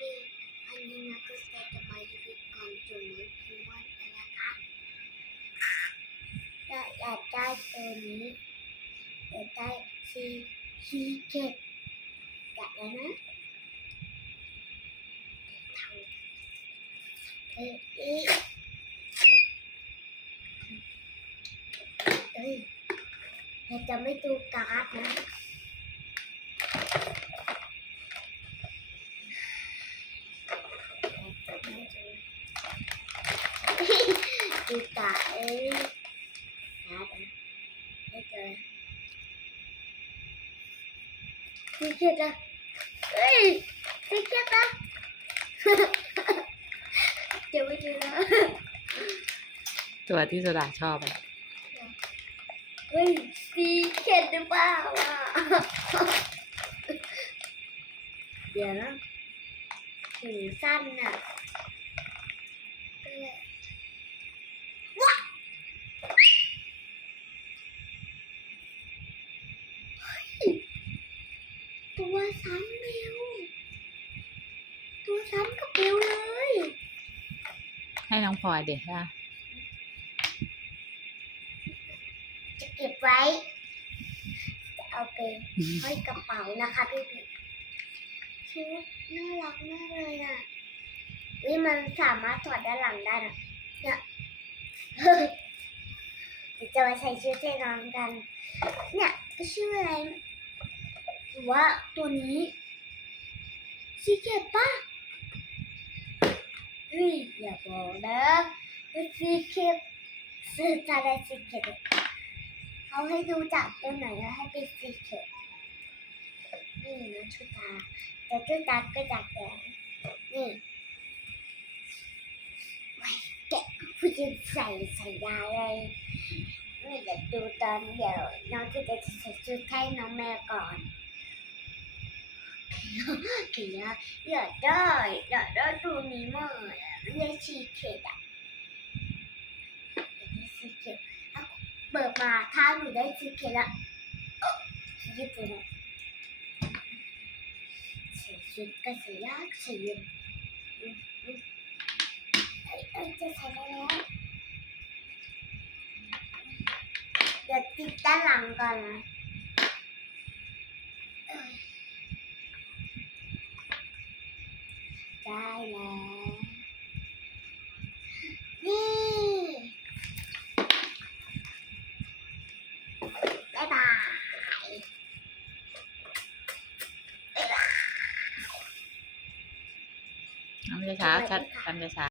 พี่อันนี้นะก็จะจะมารีวิวกองจุ่มเหมือนพิมอนกันะคะอยากอยากได้ตัวนี้อยากได้ซีซีเจ็ดอยากได้นะเอ้ยเอ้ยเอ้ยเราจะไม่ดูการ์ดนะ ดูตาเอ้ยนะไม่เจอซีเค็ดอะเฮ้ยซีเค็ดอะเดี๋ยวไม่เจอแล้วตัวที่โซดาชอบอะเฮ้ยซีเค็ดหรือเปล่าอะเดี๋ยวนะหูสั้นอะเออว้าเฮ้ยตัว ซ้ำเบลตัวซ้ำกับเบลเลย ให้น้องพลอยเด็กค่ะจะเก็บไว้ จะเอาไปห้อยกระเป๋านะคะพี่พี่ชุดน่ารักมากเลยอะวิมันสามารถถอดด้านหลังได้นะเนี่ยเฮ้ยเดี๋ยวจะมาใส่ชุดให้น้องกัน เนี่ยก็ชื่ออะไร หรือว่าตัวนี้ซีเกตปะเฮ้ยอย่าบอกนะว่าซีเกตซื้อจะได้ซีเกตเขาให้ดูจากตรงไหนแล้วให้เป็นสีเขียวนี่นะชุดตาแต่ชุดตาก็จากแดงนี่ไว้แกะผู้จะใส่ใส่ยาอะไรนี่เดี๋ยวดูตอนเดี๋ยวน้องจะจะใส่ชุดให้น้องแม่ก่อน เขียอยากได้อยากได้ตัวนี้มากเลยอะมันได้ชีเข็ดอะอยกชีเข็ดเปิดมาถ้าหนูได้ซื้อเคละโอ๊ะญี่ปุ่นอะใส่ชุดก็ใส่ยากใส่เย็นอืมอืมเอ้ยจะใส่ได้แล้วเดี๋ยวติดด้านหลังก่อนนะ ได้แล้ว นี่ บ๊ายบาย ทำช้าๆชัดทำช้าๆ